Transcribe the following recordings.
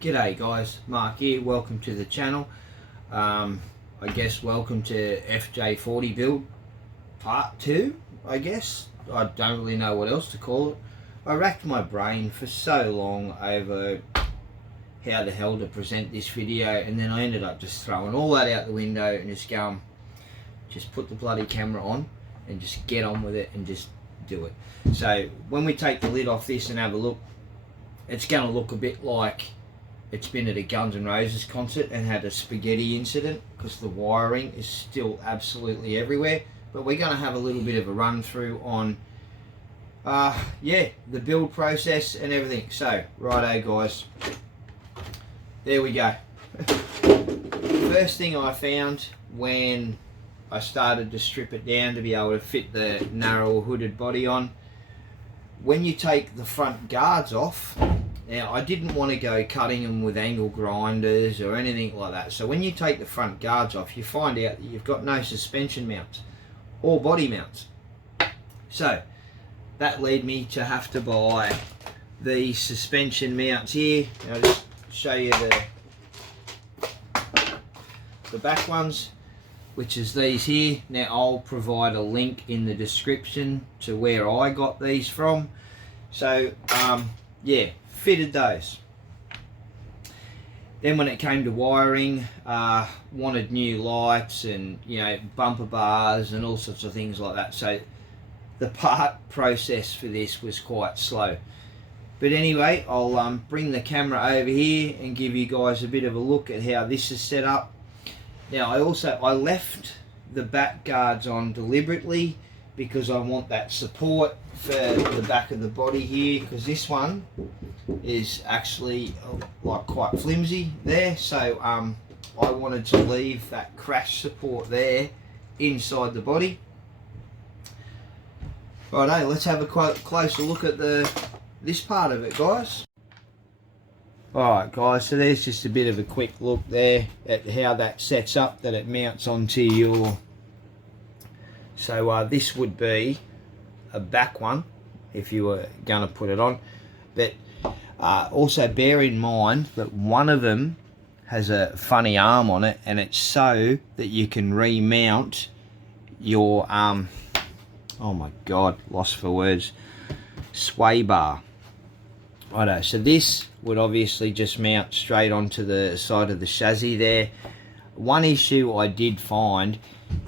G'day guys, Mark here, welcome to the channel. I guess welcome to FJ40 build part 2, I guess. I don't really know what else to call it. I racked my brain for so long over how the hell to present this video, and then I ended up just throwing all that out the window and just going, just put the bloody camera on and just get on with it and just do it. So when we take the lid off this and have a look, it's going to look a bit like it's been at a Guns N' Roses concert and had a spaghetti incident, because the wiring is still absolutely everywhere. But we're going to have a little bit of a run through on the build process and everything. So righto guys, there we go. First thing I found when I started to strip it down to be able to fit the narrow hooded body on, when you take the front guards off, now I didn't want to go cutting them with angle grinders or anything like that. So when you take the front guards off, you find out that you've got no suspension mounts or body mounts. So that led me to have to buy the suspension mounts here. I'll just show you the back ones, which is these here. Now I'll provide a link in the description to where I got these from. So yeah, fitted those. Then when it came to wiring, wanted new lights and bumper bars and all sorts of things like that. So the part process for this was quite slow. But anyway, I'll bring the camera over here and give you guys a bit of a look at how this is set up. Now I left the back guards on deliberately because I want that support for the back of the body here, because this one is actually like quite flimsy there. So I wanted to leave that crash support there inside the body. Righto, let's have a closer look at this part of it, guys. Alright guys, so there's just a bit of a quick look there at how that sets up, that it mounts onto your... So this would be a back one if you were going to put it on. But also bear in mind that one of them has a funny arm on it, and it's so that you can remount your, oh my god, lost for words, sway bar. Righto, so this would obviously just mount straight onto the side of the chassis there. One issue I did find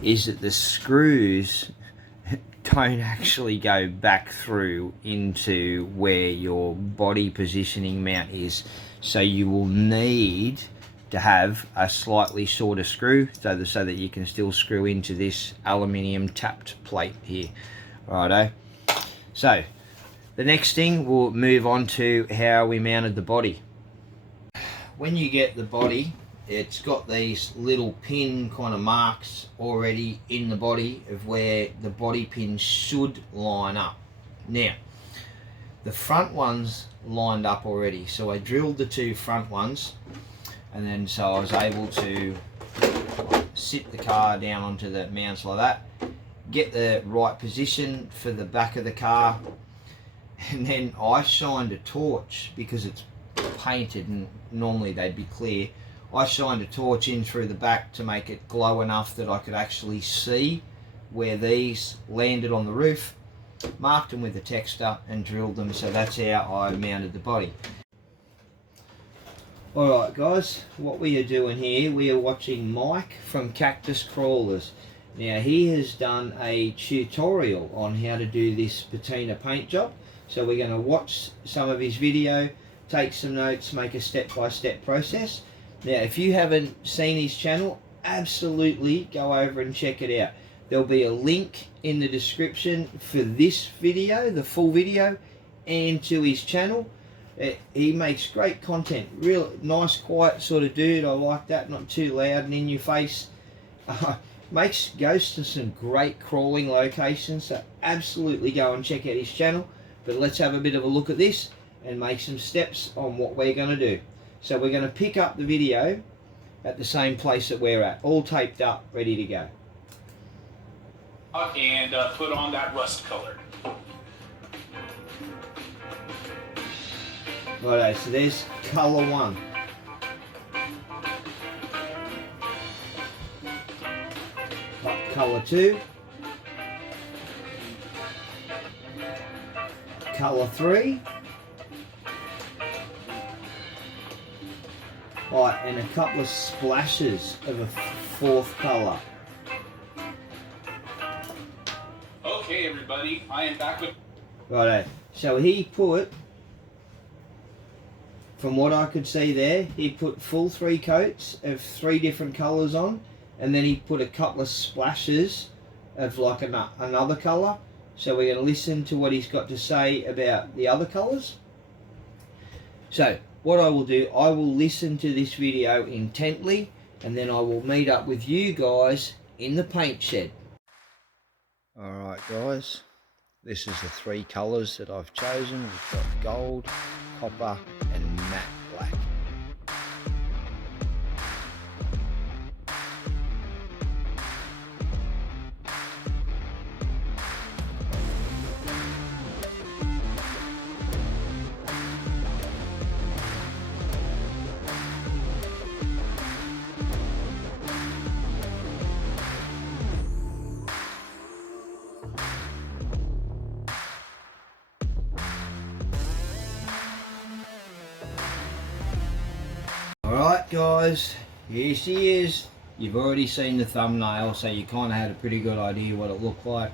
is that the screws don't actually go back through into where your body positioning mount is. So you will need to have a slightly shorter screw so that you can still screw into this aluminium tapped plate here. Righto. So the next thing, we'll move on to how we mounted the body. When you get the body, it's got these little pin kind of marks already in the body of where the body pins should line up. Now, the front ones lined up already, so I drilled the two front ones, and then so I was able to sit the car down onto the mounts like that, get the right position for the back of the car, and then I shined a torch, because it's painted and normally they'd be clear. I shined a torch in through the back to make it glow enough that I could actually see where these landed on the roof, marked them with a texter and drilled them. So that's how I mounted the body. Alright guys, what we are doing here, we are watching Mike from Cactus Crawlers. Now he has done a tutorial on how to do this patina paint job. So we're going to watch some of his video, take some notes, make a step-by-step process. Now if you haven't seen his channel, absolutely go over and check it out. There'll be a link in the description for this video, the full video, and to his channel. He makes great content, real nice quiet sort of dude. I like that, not too loud and in your face. Goes to some great crawling locations, so absolutely go and check out his channel. But let's have a bit of a look at this and make some steps on what we're going to do. So we're going to pick up the video at the same place that we're at, all taped up, ready to go. And put on that rust color. Righto, so there's colour one. colour 2, colour 3, right, and a couple of splashes of a fourth colour. Okay, everybody, I am back with. Righto, so he put, from what I could see there, he put full 3 coats of 3 different colours on, and then he put a couple of splashes of like another colour. So we're going to listen to what he's got to say about the other colours. So what I will do, I will listen to this video intently, and then I will meet up with you guys in the paint shed. Alright guys, this is the 3 colours that I've chosen. We've got gold, copper and matte black. Alright guys, here she is. You've already seen the thumbnail, so you kind of had a pretty good idea what it looked like.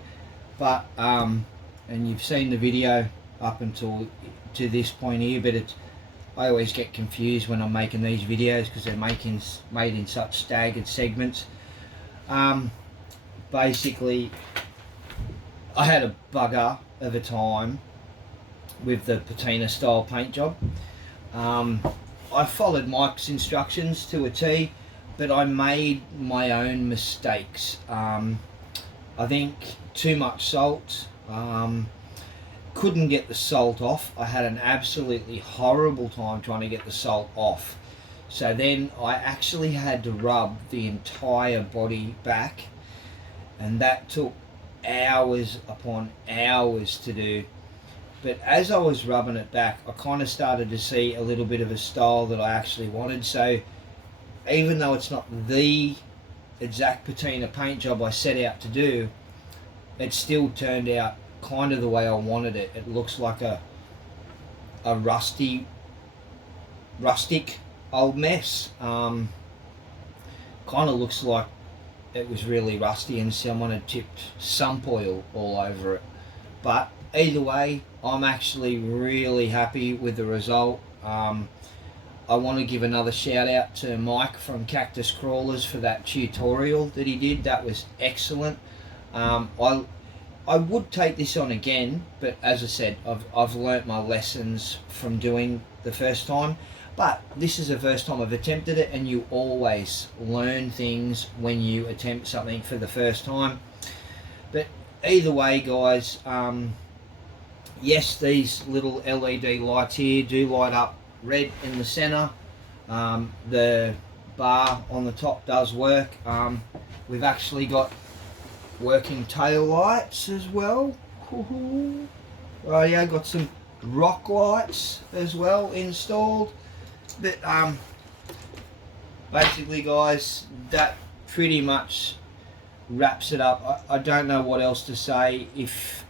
But and you've seen the video up until to this point here, but I always get confused when I'm making these videos because they're made in such staggered segments. Basically, I had a bugger of a time with the patina style paint job. I followed Mike's instructions to a T, but I made my own mistakes. I think too much salt, couldn't get the salt off. I had an absolutely horrible time trying to get the salt off. So then I actually had to rub the entire body back, and that took hours upon hours to do. But as I was rubbing it back, I kind of started to see a little bit of a style that I actually wanted. So even though it's not the exact patina paint job I set out to do, it still turned out kind of the way I wanted it. It looks like a rustic old mess. Kind of looks like it was really rusty and someone had tipped sump oil all over it. But either way, I'm actually really happy with the result. I want to give another shout out to Mike from Cactus Crawlers for that tutorial that he did. That was excellent. I would take this on again, but as I said, I've learnt my lessons from doing the first time. But this is the first time I've attempted it, and you always learn things when you attempt something for the first time. But either way, guys, yes, these little LED lights here do light up red in the center. The bar on the top does work. We've actually got working tail lights as well. Right, yeah, got some rock lights as well installed. But basically, guys, that pretty much wraps it up. I don't know what else to say. If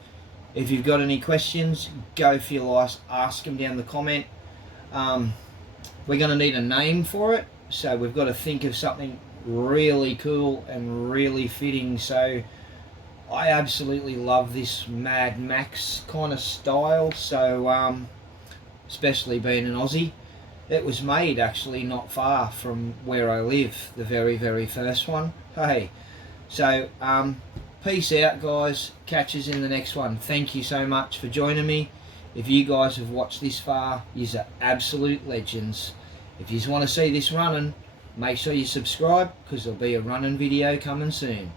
you've got any questions, go for your life, ask them down the comment. We're going to need a name for it, so we've got to think of something really cool and really fitting. So I absolutely love this Mad Max kind of style. So especially being an Aussie, it was made actually not far from where I live, the very first one. Hey, so peace out, guys. Catch us in the next one. Thank you so much for joining me. If you guys have watched this far, yous are absolute legends. If you want to see this running, make sure you subscribe, because there'll be a running video coming soon.